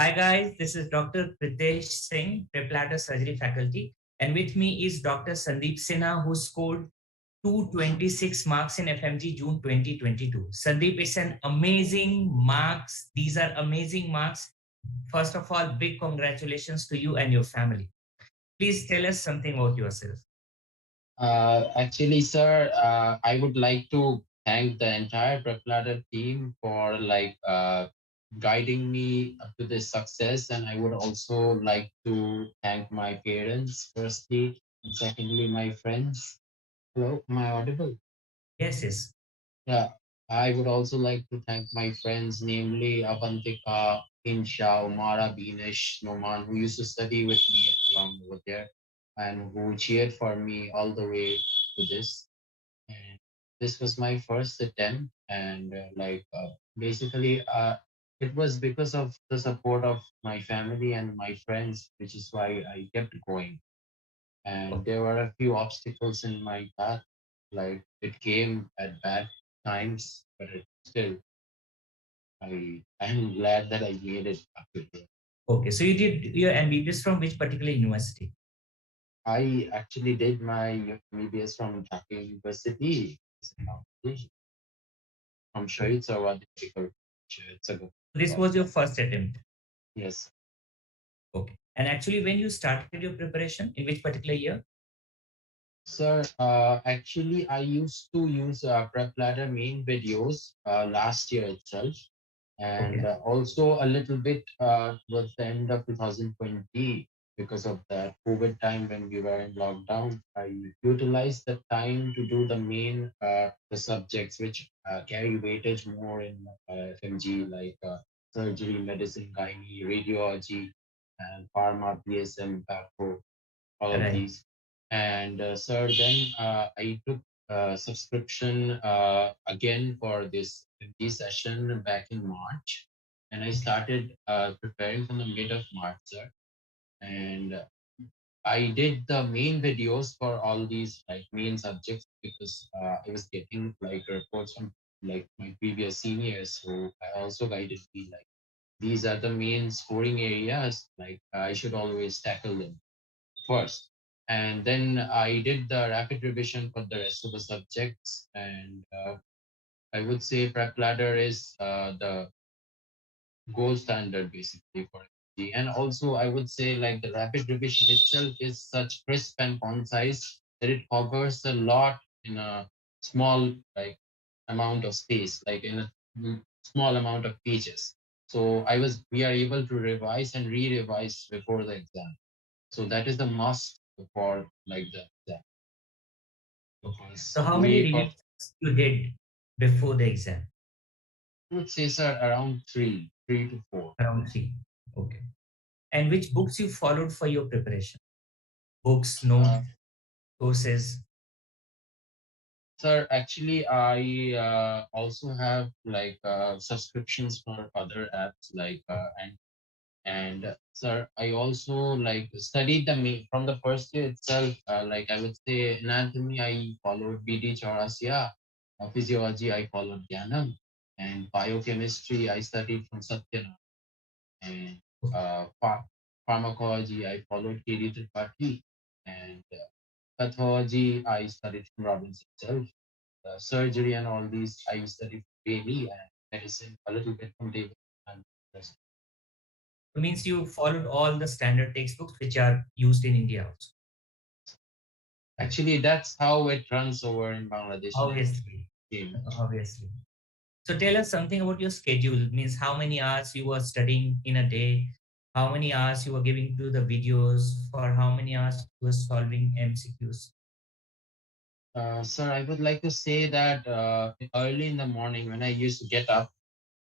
Hi guys, this is Dr. Pritesh Singh, PrepLadder Surgery faculty, and with me is Dr. Sandip Sinha, who scored 226 marks in FMG June 2022. Sandeep, it's an amazing marks. These are amazing marks. First of all, big congratulations to you and your family. Please tell us something about yourself. Actually, sir, I would like to thank the entire PrepLadder team for guiding me up to this success, and I would also like to thank my parents firstly, and secondly my friends. Hello, am I audible? Yes, yes. Yeah, I would also like to thank my friends, namely Avantika, Insha, Umara, Binesh, Noman, who used to study with me along over there and who cheered for me all the way to this. And this was my first attempt, and basically, it was because of the support of my family and my friends, which is why I kept going. And there were a few obstacles in my path, like it came at bad times, but it still, I'm glad that I made it up to here. Okay, so you did your MBBS from which particular university? I actually did my MBBS from Dhaka University. I'm sure it's a one difficult. It's a good. This was your first attempt. Yes. Okay. And actually, when you started your preparation, in which particular year? Sir, actually, I used to use PrepLadder main videos last year itself, and Okay. also a little bit towards the end of 2020 because of the COVID time when we were in lockdown. I utilized the time to do the main the subjects which carry weightage more in FMG, like surgery, medicine, gynae, radiology, and pharma, BSM, PAPO, all of Right. these. And sir, then I took subscription again for this session back in March, and I started preparing from the mid of March, sir. And I did the main videos for all these like main subjects because I was getting like reports from like my previous seniors who I also guided me like these are the main scoring areas like I should always tackle them first. And then I did the rapid revision for the rest of the subjects. And I would say PrepLadder is the gold standard basically for MD. And also, I would say like the rapid revision itself is such crisp and concise that it covers a lot in a small like amount of space, like in a small amount of pages. So we are able to revise and re-revise before the exam. So that is the must for like the exam Okay. because So how many we of revisions you did before the exam? would say sir around three to four. Around three. Okay. And which books you followed for your preparation? Books, notes, Uh, courses. Sir, actually, I also have like subscriptions for other apps like and sir, I also like studied from the first year itself. Like I would say anatomy, I followed BD Chaurasia. Physiology, I followed Gyanam, and biochemistry, I studied from Satyana, and pharmacology, I followed KD Tripathi, and pathology, I studied from Robbins itself. Surgery and all these, I studied from Bailey, and medicine a little bit from David. And rest. It means you followed all the standard textbooks which are used in India also. Right. Actually, that's how it runs over in Bangladesh and Obviously. in Obviously. So tell us something about your schedule. Means how many hours you were studying in a day, how many hours you were giving to the videos, for how many hours you were solving MCQs. Sir, I would like to say that early in the morning when I used to get up,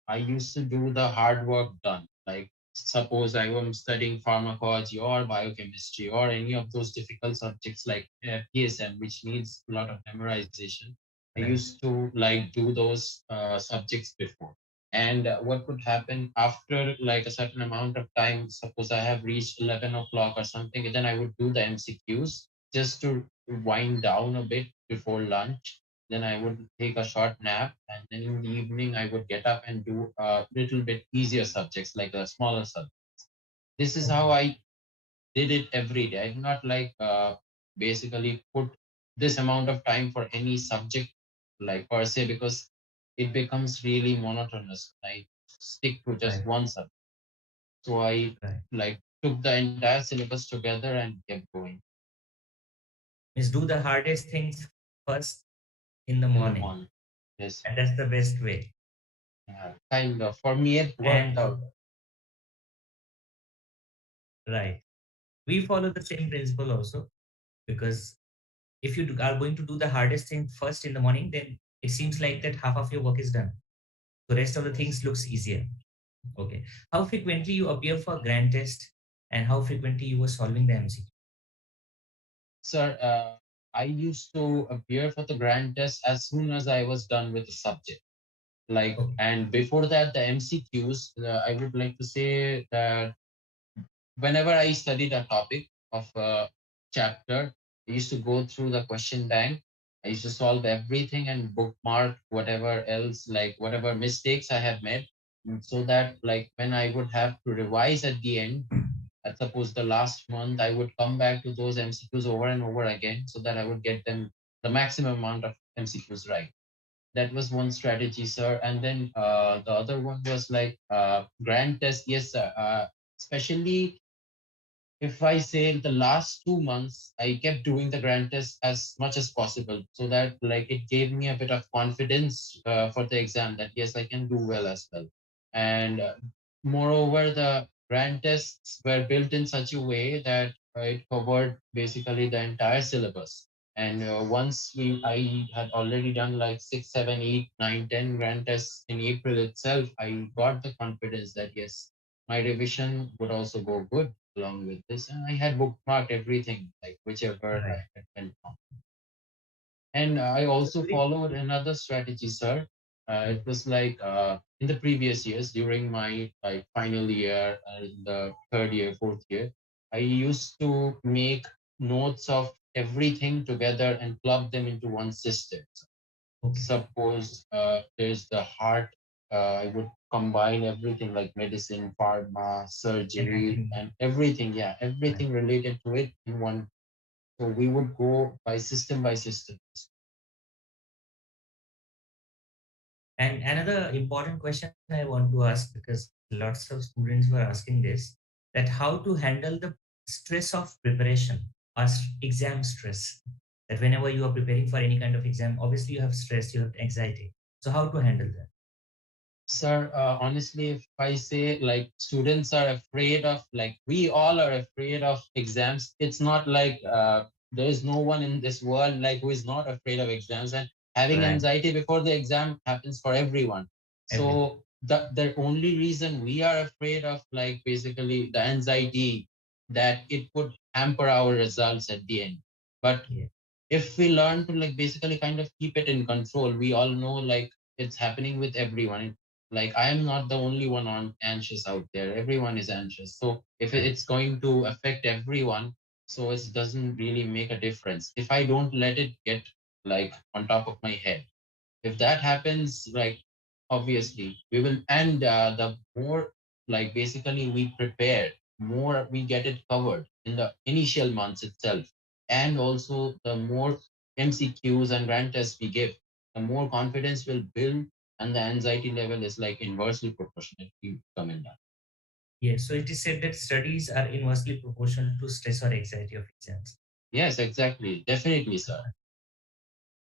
I used to do the hard work done. Like suppose I am studying pharmacology or biochemistry or any of those difficult subjects like PSM, which needs a lot of memorization. I Right. used to like do those subjects before. And what would happen after like a certain amount of time, suppose I have reached 11 o'clock or something, then I would do the MCQs just to wind down a bit before lunch. then I would take a short nap, and then in the evening I would get up and do a little bit easier subjects like a smaller subject. This is how Okay. I did it every day. I did not like basically put this amount of time for any subject like per se, because it becomes really monotonous. I stick to just Right. one subject. So I Right. like took the entire syllabus together and kept going Means do the hardest things first in the in the morning. morning. Yes, And that's the best way. kind of. For me, it worked And out. right. We follow the same principle also, because if you are going to do the hardest thing first in the morning, then it seems like that half of your work is done. The rest of the Yes. things looks easier. Okay. How frequently you appear for grand test, and how frequently you were solving the MC? Sir, I used to appear for the grand test as soon as I was done with the subject. Like, Okay. and before that, the MCQs, I would like to say that whenever I studied a topic of a chapter, I used to go through the question bank. I used to solve everything and bookmark whatever else, like whatever mistakes I have made, so that like when I would have to revise at the end, I suppose the last month, I would come back to those MCQs over and over again so that I would get them the maximum amount of MCQs right. That was one strategy, sir. And then the other one was like grand test. Yes, sir. Especially if I say the last 2 months, I kept doing the grand test as much as possible, so that like it gave me a bit of confidence for the exam that yes, I can do well as well. And moreover, the grand tests were built in such a way that it covered basically the entire syllabus. And once I had already done like 6, 7, 8, 9, 10 grand tests in April itself, I got the confidence that yes, my revision would also go good along with this. And I had bookmarked everything, like whichever I Right. had went on. And I So also during, followed another strategy, sir. yeah. It was like in the previous years, during my like final year, in the third year, fourth year, I used to make notes of everything together and club them into one system. Okay. Suppose there's the heart, I would combine everything like medicine, pharma, surgery, Anatomy. and everything. Yeah, Right. everything related to it in one. So we would go by system by system. And another important question I want to ask, because lots of students were asking this, that how to handle the stress of preparation or exam stress. That whenever you are preparing for any kind of exam, obviously you have stress, you have anxiety. So how to handle that? Sir, honestly, if I say like students are afraid of, like we all are afraid of exams, it's not like there is no one in this world like who is not afraid of exams, and having Right. anxiety before the exam happens for everyone. Everything. So the only reason we are afraid of like basically the anxiety that it could hamper our results at the end. But Yeah. if we learn to like basically kind of keep it in control, we all know like it's happening with everyone. Like I am not the only one on anxious out there. Everyone is anxious. So if Right. it's going to affect everyone, so it doesn't really make a difference. If I don't let it get like on top of my head, if that happens, like obviously we will, and the more like basically we prepare, more we get it covered in the initial months itself, and also the more MCQs and grand tests we give, the more confidence will build, and the anxiety level is like inversely proportionately coming down. Yeah. So it is said that studies are inversely proportional to stress or anxiety of exams. Yes, exactly, definitely, sir.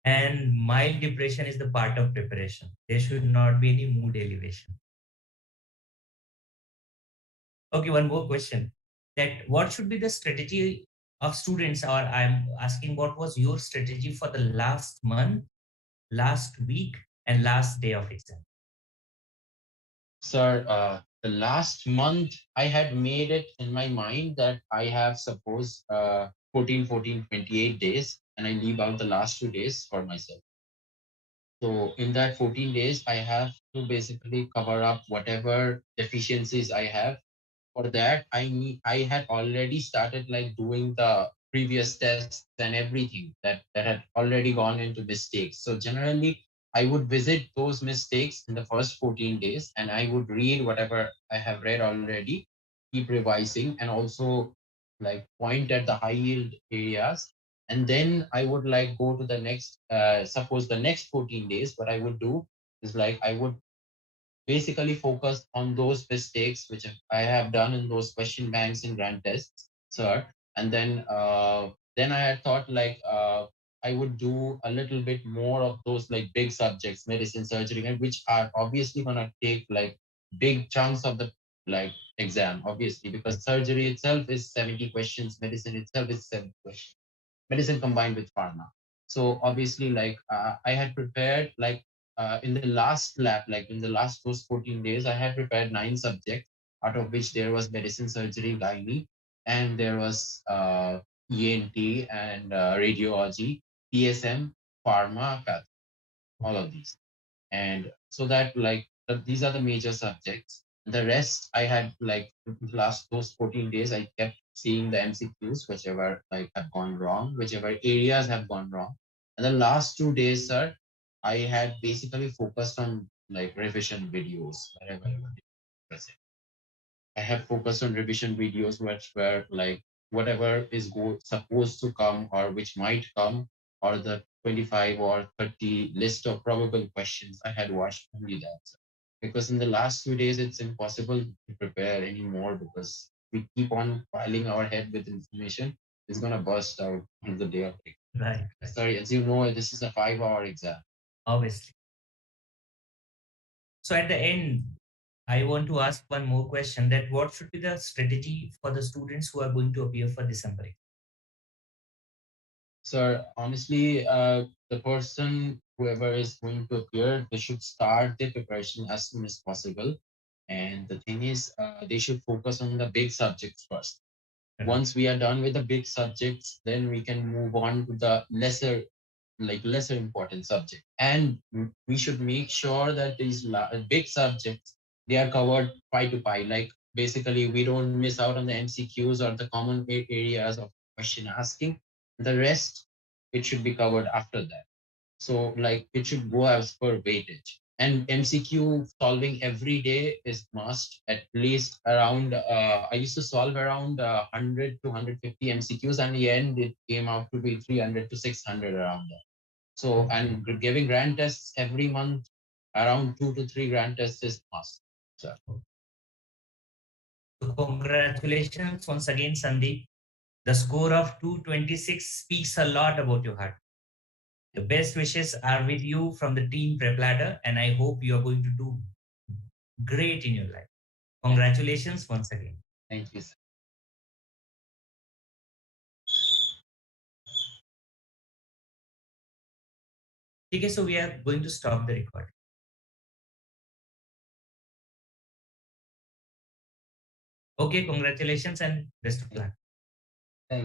And mild depression is the part of preparation. There should not be any mood elevation. Okay, one more question. That what should be the strategy of students, or I'm asking what was your strategy for the last month, last week, and last day of exam? Sir, the last month I had made it in my mind that I have suppose 14, 14, 28 days, and I leave out the last 2 days for myself. So in that 14 days, I have to basically cover up whatever deficiencies I have. For that, I had already started like doing the previous tests and everything that had already gone into mistakes. So generally, I would visit those mistakes in the first 14 days, and I would read whatever I have read already, keep revising, and also like point at the high yield areas. And then I would like go to the next, suppose the next 14 days, what I would do is like I would basically focus on those mistakes which I have done in those question banks and grand tests, sir. And then I had thought like I would do a little bit more of those like big subjects, medicine, surgery, and which are obviously gonna take like big chunks of the like exam, obviously, because surgery itself is 70 questions, medicine itself is 70 questions, medicine combined with pharma. So obviously, like I had prepared like in the last lab, like in the last those 14 days, I had prepared 9 subjects, out of which there was medicine, surgery, gynae, and there was ENT and radiology, PSM, pharma, path, all of these. And so that like these are the major subjects. The rest I had like the last those 14 days I kept seeing the MCQs, whichever like have gone wrong, whichever areas have gone wrong. And the last 2 days, sir, I had basically focused on like revision videos wherever I was present. I have focused on revision videos which were like whatever is supposed to come or which might come, or the 25 or 30 list of probable questions. I had watched only that. Because in the last 2 days, it's impossible to prepare anymore because we keep on piling our head with information. It's going to burst out on the day of it. Right. Sorry, as you know, this is a 5-hour exam. Obviously. So at the end, I want to ask one more question, that what should be the strategy for the students who are going to appear for December? Sir, honestly, the person, whoever is going to appear, they should start their preparation as soon as possible. And the thing is, they should focus on the big subjects first. Once we are done with the big subjects, then we can move on to the lesser important subject. And we should make sure that these big subjects, they are covered pie to pie. Like basically, we don't miss out on the MCQs or the common areas of question asking. The rest, it should be covered after that. So like it should go as per weightage. And MCQ solving every day is must. At least around, I used to solve around 100 to 150 MCQs, and in the end, it came out to be 300 to 600 around that. So, and giving grand tests every month, around 2 to 3 grand tests is must. So congratulations once again, Sandeep. The score of 226 speaks a lot about your heart. The best wishes are with you from the team PrepLadder, and I hope you are going to do great in your life. Congratulations once again. Thank you, sir. Okay, so we are going to stop the record. Okay, congratulations and best of luck. Thanks.